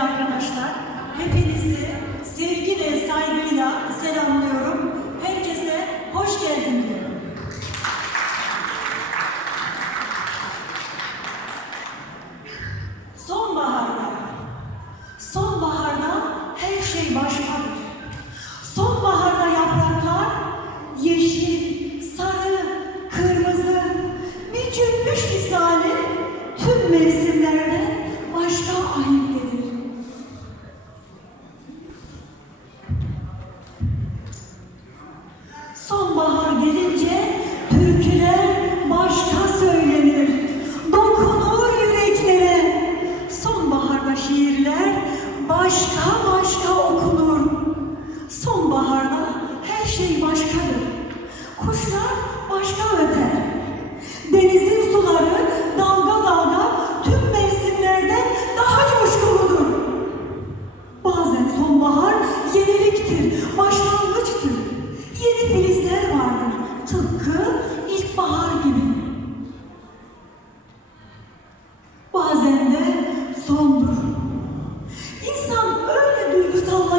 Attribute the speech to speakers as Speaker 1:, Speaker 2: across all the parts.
Speaker 1: değerli arkadaşlar. Hepinizi sevgi ve saygıyla selamlıyorum. Herkese hoş geldin diyorum. Sonbaharda, sonbaharda her şey başkadır. Sonbaharda yapraklar yeşil, sarı, kırmızı, bir cümbüş misali tüm mevsimlerde başka başka okunur. Sonbaharda her şey başkadır. Kuşlar başka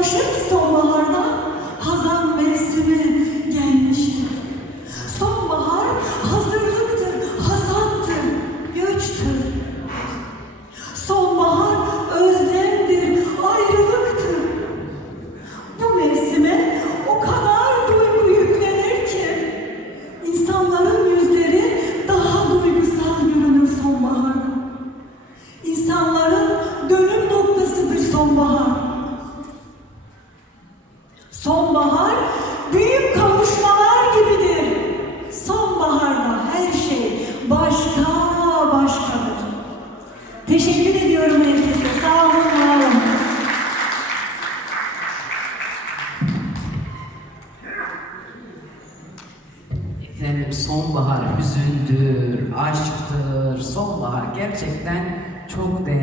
Speaker 1: duygusallaşır ki Sonbahar büyük kavuşmalar gibidir. Sonbaharda her şey başka başkadır. Teşekkür ediyorum herkese. Sağ olun, var olun.
Speaker 2: Efendim sonbahar hüzündür, aşktır. Sonbahar gerçekten çok değerli.